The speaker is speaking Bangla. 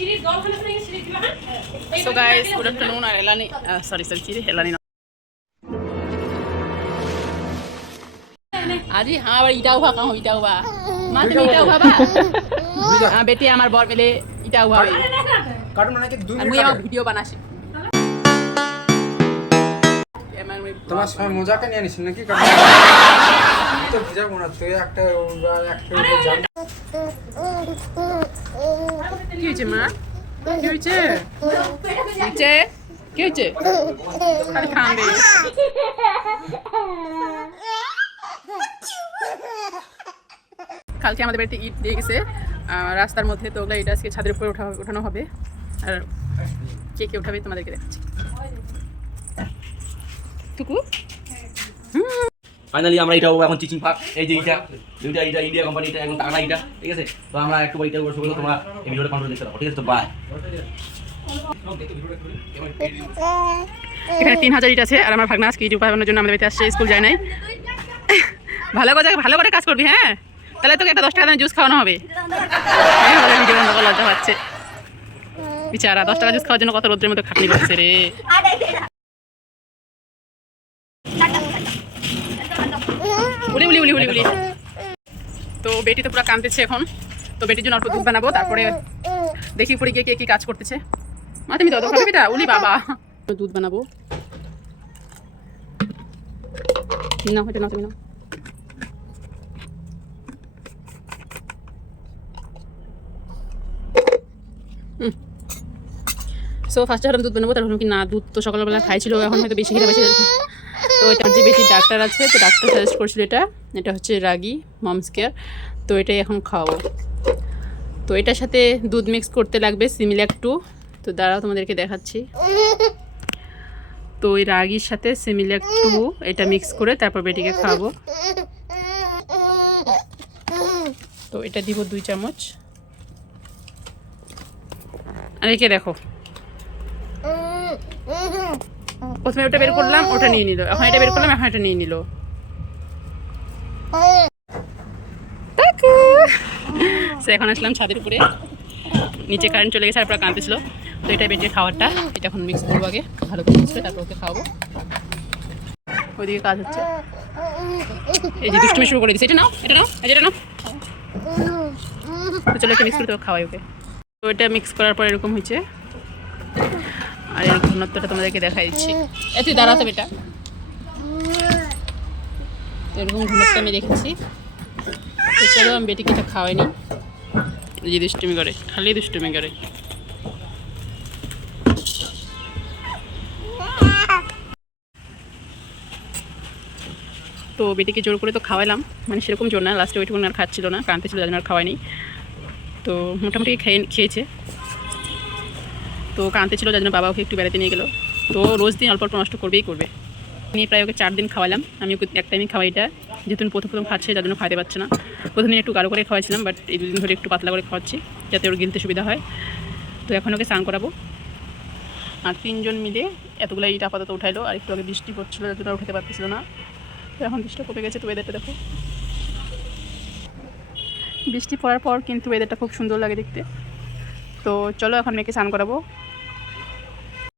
So guys, good afternoon. Elani, sorry, Chiri, Elani. আজি हाँ भाई इटा हुआ कहाँ इटा हुआ माँ तुम इटा हुआ बा हाँ बेटी हमारे बॉल मिले इटा हुआ भाई कार्टून बना के 2 मिनट मुझे वीडियो बना सी তোমার সময় মজাকে নিয়ে নিছ নাকি কাটুন তো ভিজা কোনা তুই একটা জান কি হয়েছে মা কি হয়েছে কি হয়েছে খালি খাবে কালকে আমাদের বাড়িতে ইট দিয়ে গেছে রাস্তার মধ্যে, তো ওগুলো এটা আজকে ছাদের উপরে ওঠানো হবে। আর কে কে উঠাবে তোমাদেরকে দেখাচ্ছি। টুকু ফাইনালি আমরা এটাও এখন চিচিং পাক এই যে এটা ইন্ডিয়া কোম্পানি, এটা এখন টাকা এটা, ঠিক আছে? তো আমরা একটু বাইটা করে শুরু করব, তোমরা এই ভিডিওটা কন্ট্রোল দেখতে থাকো, ঠিক আছে? তো বাই। এখানে 3000 ইট আছে আর আমার ভাগনা আজকে ইট উপায়নের জন্য আমাদের বাড়িতে আসছে, স্কুল যায় নাই। ভালো করে কাজ করবি, হ্যাঁ? তাহলে তোকে একটা 10 টাকা দামের জুস খাওয়ানো হবে। ভিডিও বন্ধ করে লজ্জা পাচ্ছে বিচারা, 10 টাকা জুস খাওয়ার জন্য কত রোদ্রের মধ্যে খাটনি করছে রে। উলি উলি উলি উলি উলি। তো বেটি তো পুরো কাঁদতেছে এখন, তো বেটির জন্য অল্প দুধ বানাবো, তারপরে দেখি উপরে গিয়ে কে কি কাজ করতেছে। মা তুমি দাও খাবে বেটা, উলি বাবা। দুধ বানাবো না, এটা না তুমি না। সো ফার্স্টে হারাম দুধ বানাবো, তারপর কি না দুধ তো সকালবেলা খাইছিল, এখন হয়তো বেশি খেতে পারছে। তো এটা যে বেটির ডাক্তার আছে, তো ডাক্তার সাজেস্ট করছিল এটা হচ্ছে রাগি মমস কেয়ার, তো এটাই এখন খাওয়াবো। তো এটার সাথে দুধ মিক্স করতে লাগবে সিমিলাক 2, তো দাঁড়াও তোমাদেরকে দেখাচ্ছি। তো ওই রাগির সাথে সিমিলাক 2 এটা মিক্স করে তারপর বেটিকে খাওয়াবো। তো এটা দিব 2 চামচ। আর একে দেখো, প্রথমে ওটা বের করলাম, ওটা নিয়ে নিল, এখন এটা বের করলাম, এখন এটা নিয়ে নিল। এখন আসলাম ছাদের উপরে, নিচে কারেন্ট চলে গেছে আর পুরো কাঁদতেছিল। তো এটা বেটির খাবারটা, এটা এখন মিক্স করবো আগে ভালো করে মিক্স করে, তারপর ওকে খাওয়াবো। ওইদিকে কাজ হচ্ছে, এই যে দুষ্টুমি শুরু করে দিচ্ছে। এটা নাও, এটা নাও, এটা নাও। তো চলো এটা মিক্স করে তো খাওয়াই ওকে। তো এটা মিক্স করার পর এরকম হয়েছে, আর এর ঘনত্বটা তোমাদেরকে দেখাই দিচ্ছি। তুই দাঁড়াতে বেটা, এরকম ঘনত্ব আমি দেখেছি। তো চলো আমি বেটিকে এটা খাওয়াইনি, যে দুষ্টুমি করে, খালি দুষ্টুমি করে। তো বেটিকে জোর করে তো খাওয়াইলাম, মানে সেরকম জোর না, লাস্টে ওইটুকু আর খাচ্ছিল না, কাঁদতেছিল, যার জন্য আর খাওয়াইনি। তো মোটামুটি খেয়েছে। তো কাঁদতেছিল, যার জন্য বাবা ওকে একটু বেড়াতে নিয়ে গেলো। তো রোজ দিন অল্প অল্প নষ্ট করবেই করবে। আমি প্রায় ওকে 4 দিন খাওয়ালাম, আমি ওকে এক টাইমই খাওয়াই এটা, যেহেতু প্রথম খাচ্ছে, যার জন্য খাওয়াতে পারছে না। প্রথমে একটু গাঢ় করে খাওয়াইছিলাম, বাট এই 2 দিন ধরে একটু পাতলা করে খাওয়াচ্ছি, যাতে ওর গিলতে সুবিধা হয়। তো এখন ওকে স্নান করাবো। আর 3 জন মিলে এতগুলো ইট আপাতত উঠাইলো, আর একটু আগে বৃষ্টি পড়ছিলো, যার জন্য উঠাতে পারতেছিল না। তো এখন বৃষ্টিটা কমে গেছে, তো ওয়েদারটা দেখো, বৃষ্টি পড়ার পর কিন্তু ওয়েদারটা খুব সুন্দর লাগে দেখতে। তো চলো এখন মেয়েকে স্নান করাবো।